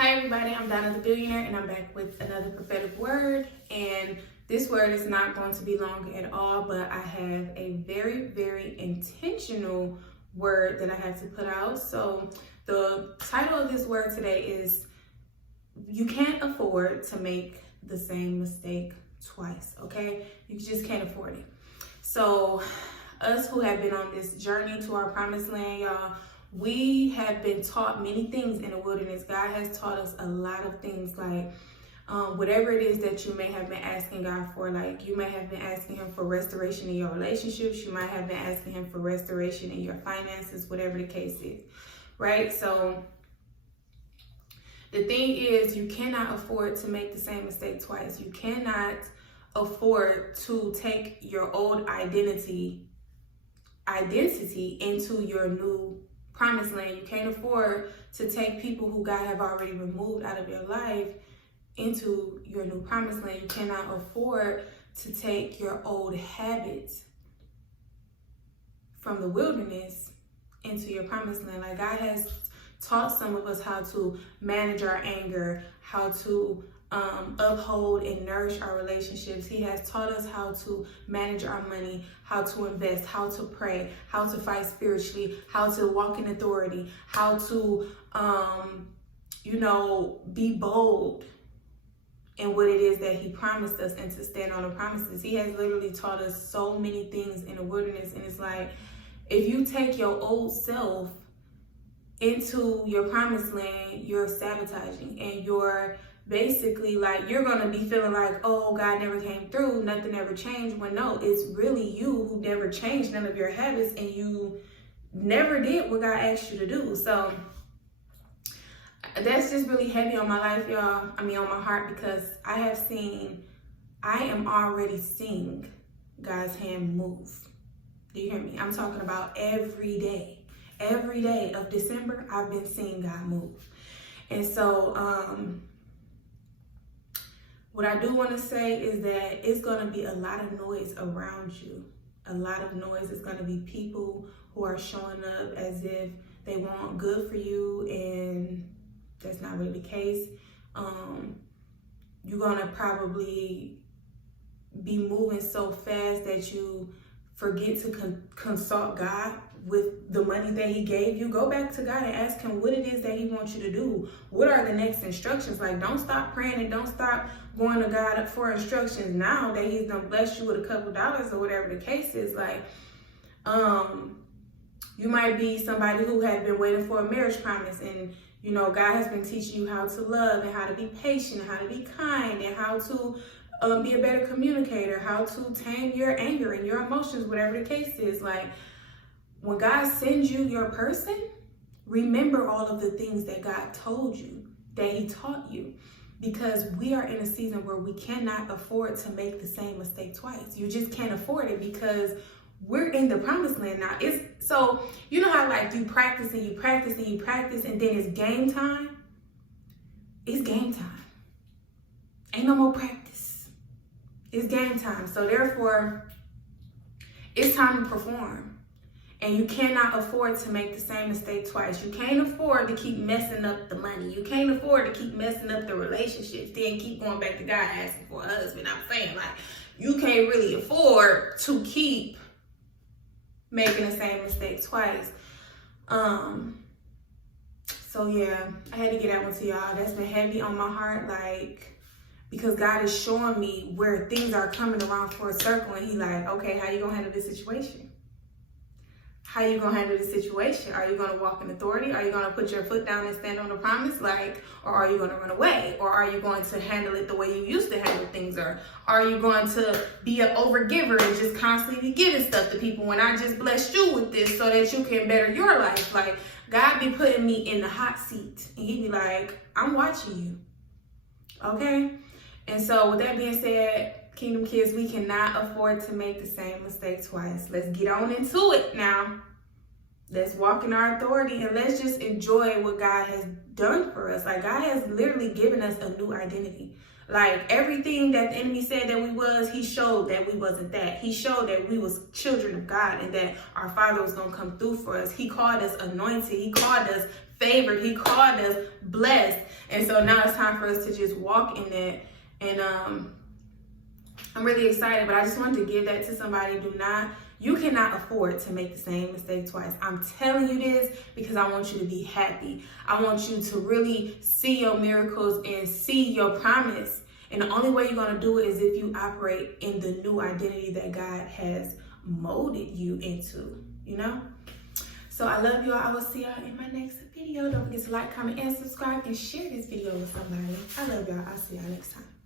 Hi everybody, I'm Donnathebillionaire and I'm back with another prophetic word, and this word is not going to be long at all, but I have a very intentional word that I have to put out. So the title of this word today is you can't afford to make the same mistake twice, okay? You just can't afford it. So us who have been on this journey to our promised land, y'all, we have been taught many things in the wilderness. God has taught us a lot of things, like whatever it is that you may have been asking God for. Like you may have been asking him for restoration in your relationships. You might have been asking him for restoration in your finances, whatever the case is, right? So the thing is, you cannot afford to make the same mistake twice. You cannot afford to take your old identity into your new promised land. You can't afford to take people who God have already removed out of your life into your new promised land. You cannot afford to take your old habits from the wilderness into your promised land. Like God has taught some of us how to manage our anger, how to uphold and nourish our relationships. He has taught us how to manage our money, how to invest, how to pray, how to fight spiritually, how to walk in authority, how to be bold in what it is that he promised us and to stand on the promises. He has literally taught us so many things in the wilderness, and it's like, if you take your old self into your promised land, you're sabotaging, and you're basically like, you're going to be feeling like, oh, God never came through, nothing ever changed, when no, it's really you who never changed none of your habits, and you never did what God asked you to do. So that's just really heavy on my life, y'all. I mean, on my heart, because I am already seeing God's hand move. Do you hear me? I'm talking about every day of December, I've been seeing God move. And so, what I do want to say is that it's going to be a lot of noise around you. A lot of noise. It's going to be people who are showing up as if they want good for you, and that's not really the case. You're going to probably be moving so fast that you forget to consult God with the money that he gave you. Go back to God and ask him what it is that he wants you to do. What are the next instructions? Like, don't stop praying and don't stop going to God for instructions now that he's gonna bless you with a couple dollars or whatever the case is. Like, you might be somebody who had been waiting for a marriage promise, and God has been teaching you how to love and how to be patient, how to be kind, and how to be a better communicator, how to tame your anger and your emotions, whatever the case is. Like, when God sends you your person, remember all of the things that God told you, that he taught you, because we are in a season where we cannot afford to make the same mistake twice. You just can't afford it, because we're in the promised land now. So you know how, like, you practice and you practice and you practice, and then it's game time? It's game time. Ain't no more practice. It's game time. So therefore, it's time to perform. And you cannot afford to make the same mistake twice. You can't afford to keep messing up the money. You can't afford to keep messing up the relationships, then keep going back to God asking for a husband. I'm saying, like, you can't really afford to keep making the same mistake twice. So yeah, I had to get that one to y'all. That's been heavy on my heart, like, because God is showing me where things are coming around for a circle, and he like, okay, how you gonna handle this situation? How you gonna handle this situation? Are you gonna walk in authority? Are you gonna put your foot down and stand on the promise? Like, or are you gonna run away? Or are you going to handle it the way you used to handle things? Or are you going to be an overgiver and just constantly be giving stuff to people when I just blessed you with this so that you can better your life? Like, God be putting me in the hot seat, and he be like, I'm watching you, okay? And so with that being said, Kingdom Kids, we cannot afford to make the same mistake twice. Let's get on into it now. Let's walk in our authority, and let's just enjoy what God has done for us. Like, God has literally given us a new identity. Like, everything that the enemy said that we was, he showed that we wasn't that. He showed that we was children of God and that our Father was going to come through for us. He called us anointed. He called us favored. He called us blessed. And so now it's time for us to just walk in that. And I'm really excited, but I just wanted to give that to somebody. You cannot afford to make the same mistake twice. I'm telling you this because I want you to be happy. I want you to really see your miracles and see your promise. And the only way you're going to do it is if you operate in the new identity that God has molded you into, you know? So I love y'all. I will see y'all in my next video. Don't forget to like, comment, and subscribe, and share this video with somebody. I love y'all. I'll see y'all next time.